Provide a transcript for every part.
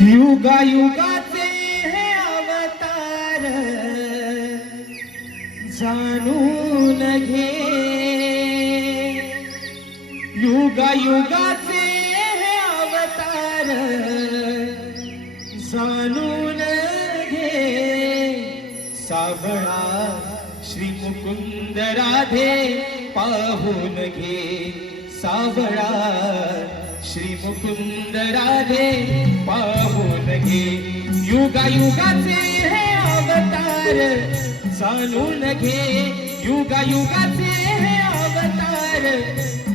युगायुगाचे हे अवतार जाणून घे. युगायुगाचे हे अवतार जाणून घे. साबळा श्री मुकुंद राधे पाहून घे. सावळा श्री मुकुंद राधे पाहून घे. युगायुगाचे हे अवतार जाणून घे. युगायुगाचे हे अवतार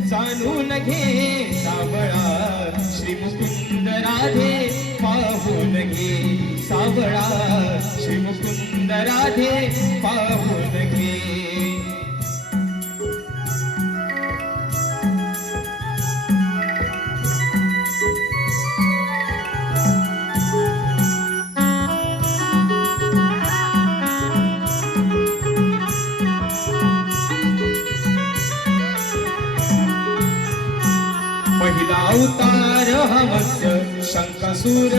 जाणून घे. सावळा श्री मुकुंद राधे पाहून घे. सावळा श्री मुकुंद राधे पाहून घे. अवतार हवस शंकासूर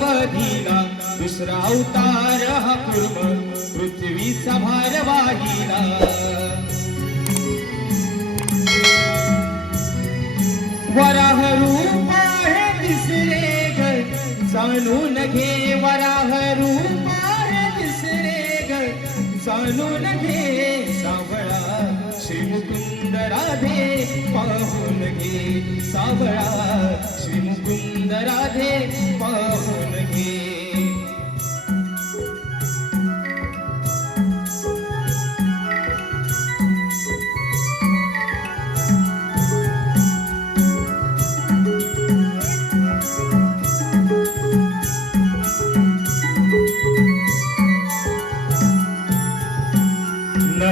वधिला दुसरा अवतार हा कुर्म पृथ्वीचा भार वाहिला वराह रूप आहे दिसरे ग जाणून घे वराह रूप आहे दिसरे ग जाणून घे सावळा। श्री मुकुंद राधे पाहून घे सावळा. श्री मुकुंद राधे पाहून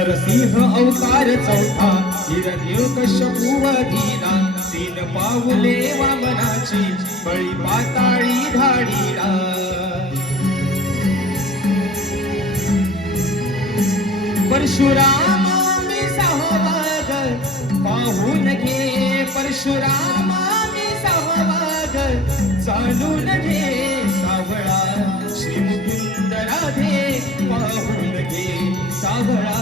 नरसिंह अवतार चौथा हिरदेव कश्यपूव वधीला तीन पाऊले वामनाची बळी पाताळी धाडीला. परशुराम सहवाग पाहून घे परशुराम सहवाग चालून घे सावळा श्री मुकुंद राधे पाहून घे सावळा.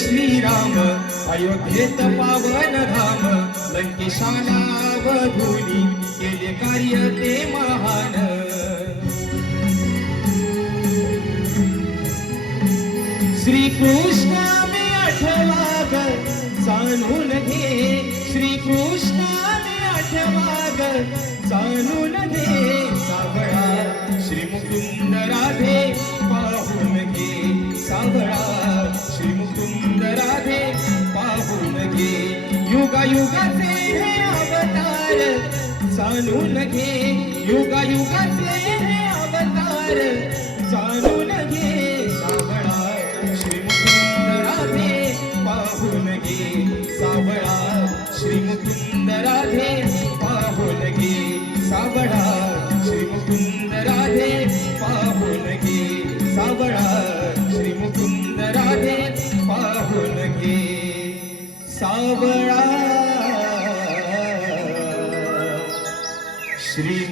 श्रीराम अयोध्येत पावन धाम लंकेशाला वधुनी केले कार्य ते महान. श्री कृष्ण मी आठवाग जाणून घे. श्री कृष्ण मी आठवाग जाणून घे. सावळा श्री मुकुंद राधे. युगायुगाचे हे अवतार. जाणून घे युगायुगाचे हे अवतार. जाणून घे सावळा. श्री राधे पाहून घे सावळा. श्री राधे पाहून घे सावळा. श्री राधे पाहून घे सावळा. श्री राधे पाहून घे सावळा. श्री मुकुंद राधे